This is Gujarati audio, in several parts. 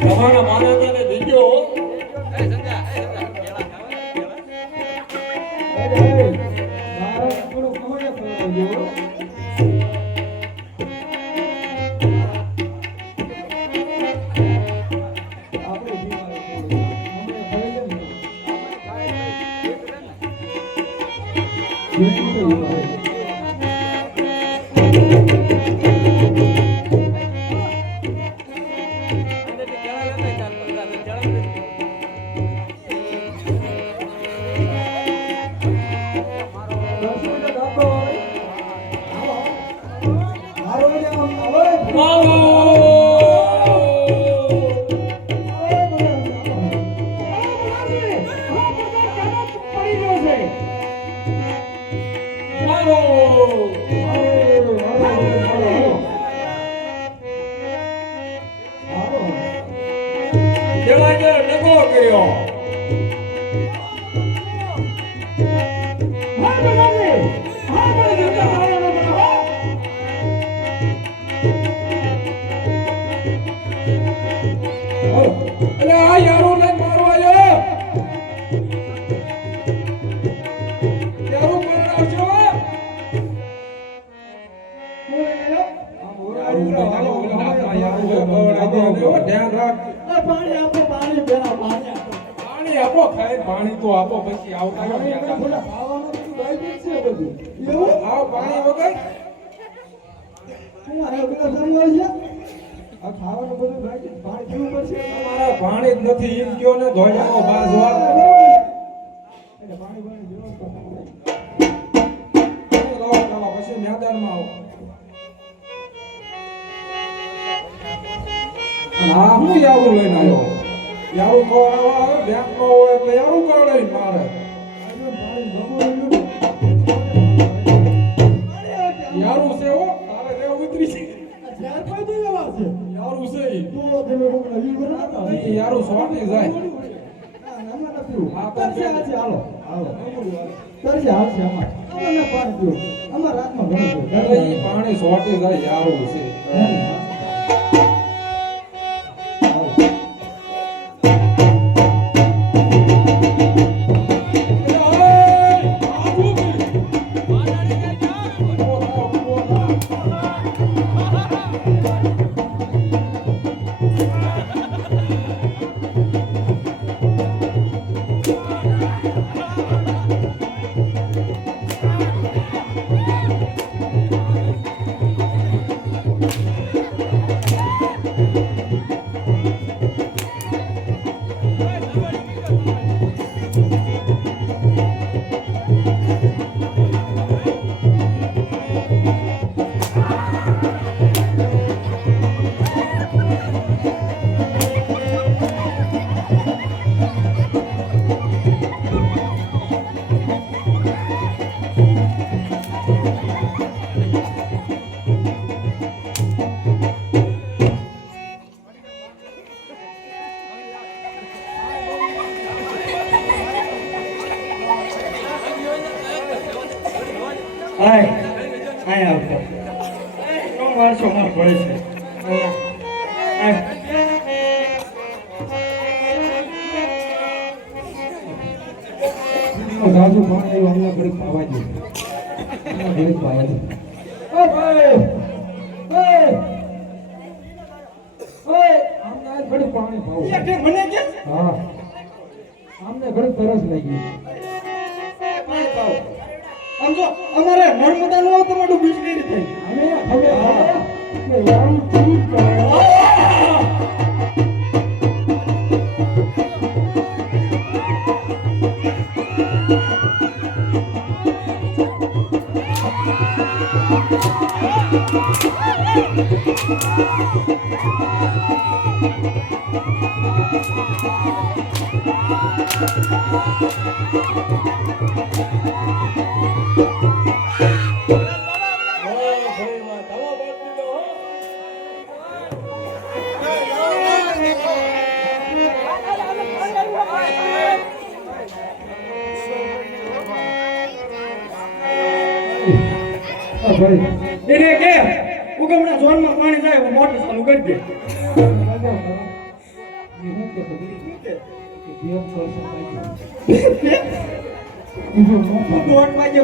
તમારા માનવતાને દીજો. કેવાય કે પાણી તો આપો પછી આવતા આવ પાણી વગર? હું. પાણી જ નથી કયો ને બાજવા પછી મેદાનમાં આવો. યારું લઈને આવ્યો? યારું ખવડાવવા આવે બેંક નો હોય એટલે યારું ખવડાવી મારે. યારું છે હો તારે જે ઉતરી છે. યારું છે યારું જાય. હાલશે, હાલો. હાલો. હાલશે અમારે હાથમાં ઘણું એટલે પાણી સોટી જાય યારું છે. આય આય આવતો મારશો માર પડે છે. આય. રાજુ પણ ખાવા દે ખાવા દે ઓય ઓય આમને ઘડીક પાણી ખાવું મને કે હા. આમને ઘડીક તરસ લાગી. આમ જો અમારે નર્મદા નું આવતો બીજ કઈ રીતે? Thank you. એને કે? ઉગમણા ઝોનમાં પાણી જાય મોટર ચાલુ કરી દે. બીજું મોટમાં જે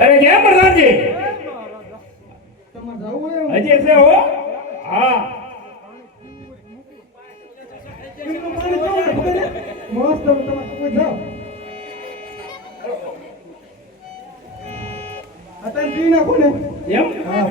અરે કેમ પ્રધાનજી હજી છે હો? હા. મસ્ત તમે જાઓ અત્યારે પી નાખો ને? એમ? હા.